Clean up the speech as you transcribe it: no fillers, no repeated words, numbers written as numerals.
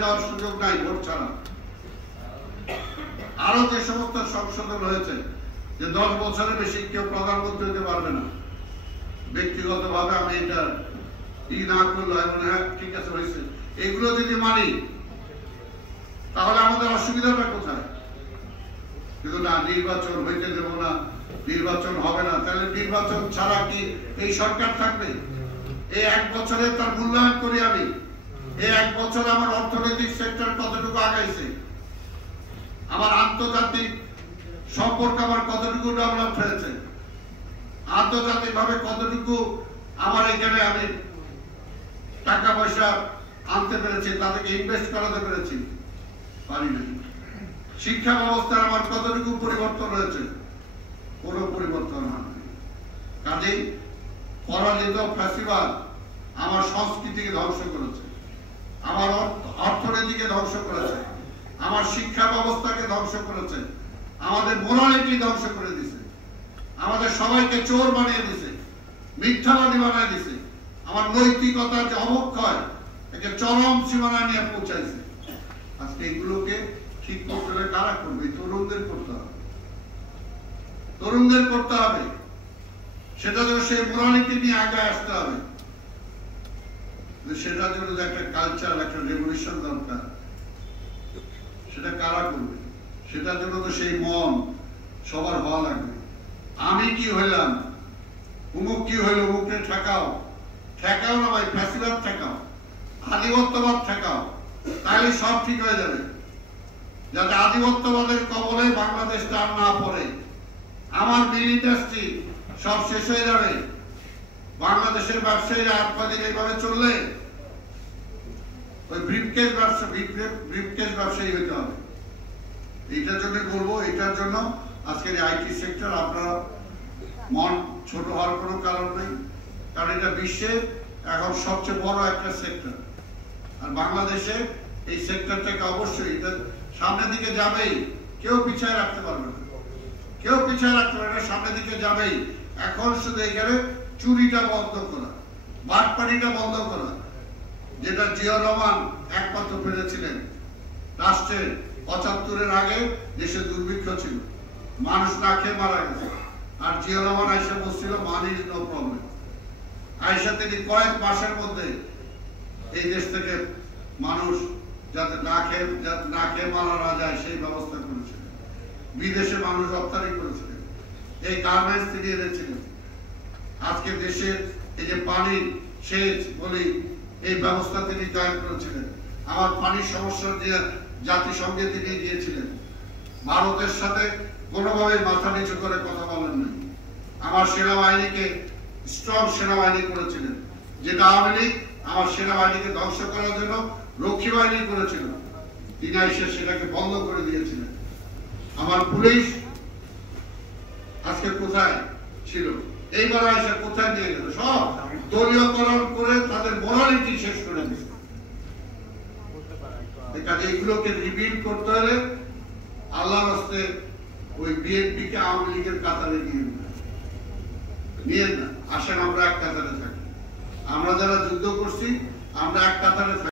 যাওয়ার সুযোগ নাই ভোট ছাড়া। আরো যে সমস্ত সংশোধন হয়েছে যে 10 বছরের বেশি কেউ প্রধানমন্ত্রী হতে পারবে না, ব্যক্তিগতভাবে আমি এটা না করলো হ্যাঁ ঠিক আছে হয়েছে, এগুলো যদি মানি তাহলে আমাদের অসুবিধাটা কোথায়? কিন্তু না, নির্বাচন হইতে দেব না, নির্বাচন হবে না। তাহলে নির্বাচন ছাড়া কি এই সরকার থাকবে? এই 1 বছরে তার মূল্যায়ন করি আমি। এই 1 বছর আমার অর্থনৈতিক সেক্টর কতটুকু আগাইছে, আমার আন্তর্জাতিক সম্পর্ক আমার কতটুকু ডেভেলপ হয়েছে, আন্তর্জাতিক ভাবে কতটুকু আমার এখানে আমি টাকা পয়সা আনতে পেরেছি, তাদেরকে ইনভেস্ট করাতে পেরেছি, পারি নাই। শিক্ষা ব্যবস্থার আমার কতটুকু পরিবর্তন হয়েছে, কোনো পরিবর্তন হয়নি। কাজেই পরাজিত ফ্যাসিবাদ আমার সংস্কৃতিকে ধ্বংস করেছে, আমার অর্থনীতিকে ধ্বংস করেছে, আমার শিক্ষা ব্যবস্থাকে ধ্বংস করেছে, আমাদের মোরালিটি ধ্বংস করে দিছে, আমাদের সবাইকে চোর বানিয়ে দিছে, মিথ্যাবাদী বানিয়ে দিছে, আমার নৈতিকতার যে অবক্ষয় একে চরম সীমানায় নিয়ে পৌঁছাইছে। আজকে এগুলোকে ঠিক করতে হলে কারা করবে? তরুণদের করতে হবে, তরুণদের করতে হবে। সেটা জন্য সেই মোরালিটি নিয়ে আগে আসতে হবে। সেটার জন্য একটা কালচার, একটা রেভলিউশন দরকার। সেটা কারা করবে? সেটার জন্য তো সেই মন সবার হওয়া লাগবে। আমি কি হইলাম, উমুক কি হইল, উমুককে ঠেকাও, ঠেকাও না ভাই, ফ্যাসিবাদ ঠেকাও, আধিপত্যবাদ ঠেকাও, তাহলে সব ঠিক হয়ে যাবে। যাতে আধিপত্যবাদের কবলে বাংলাদেশটা আর না পড়ে, আমার মিল ইন্ডাস্ট্রি সব শেষ হয়ে যাবে। বাংলাদেশের ব্যবসায়ীরা আর কদিন এইভাবে চললে ওই ব্রিফকেস ব্যবসায়ী হতে হবে। এইটার জন্য বলবো, এটার জন্য আজকের আইটি সেক্টর আপনারা মন ছোট হওয়ার কোনো কারণ নেই, কারণ এটা বিশ্বের এখন সবচেয়ে বড় একটা সেক্টর। আর বাংলাদেশে এই সেক্টরটাকে অবশ্যই এটা সামনের দিকে যাবেই, কেউ পিছায় রাখতে পারবে না, কেউ পিছায় রাখতে পারবে না, সামনের দিকে যাবেই। এখন শুধু এখানে চুরিটা বন্ধ করা, বাটপাড়িটা বন্ধ করা, যেটা জিয়া রহমান একমাত্র পেরেছিলেন। রাষ্ট্রের ৭৫-এর আগে দেশে দুর্ভিক্ষ ছিল, মানুষ না খেয়ে মারা গেছে, আর জিয়া রহমান আইসা বলছিল মানি ইজ নো প্রবলেম। আইসা তিনি কয়েক মাসের মধ্যে এই দেশ থেকে মানুষ যাতে না খেয়ে মারা না যায় সেই ব্যবস্থা করেছিলেন। বিদেশে মানুষ রপ্তানি করেছিলেন, এই গার্মেন্টস তিনি এনেছিলেন। আজকে দেশের এই যে পানি সেচ বলি, এই ব্যবস্থা তিনি জয়েন করেছিলেন। আমার পানির সমস্যা দিয়ে জাতিসংঘে তিনি গিয়েছিলেন। ভারতের সাথে কোনোভাবে মাথা নিচু করে কথা বলেন নাই। আমার সেনাবাহিনীকে স্ট্রং সেনাবাহিনী করেছিলেন, যেটা আওয়ামী লীগ আমার সেনাবাহিনীকে ধ্বংস করার জন্য রক্ষী বাহিনী করেছিল, তিনি এসে সেটাকে বন্ধ করে দিয়েছিলেন। আমার পুলিশ আজকে কোথায় ছিল, এইবার এসে কোথায় নিয়ে গেল? সব দলীয়করণ করে তাদের মোরালিটি শেষ করে দিয়েছে। কাজে এগুলোকে রিবিল্ড করতে হলে আল্লাহর রাস্তে ওই বিএনপি কে আওয়ামী লীগের কাতারে নিয়ে না আসেন, আমরা এক কাতারে থাকি। আমরা যারা যুদ্ধ করছি আমরা এক কাতারে থাকি।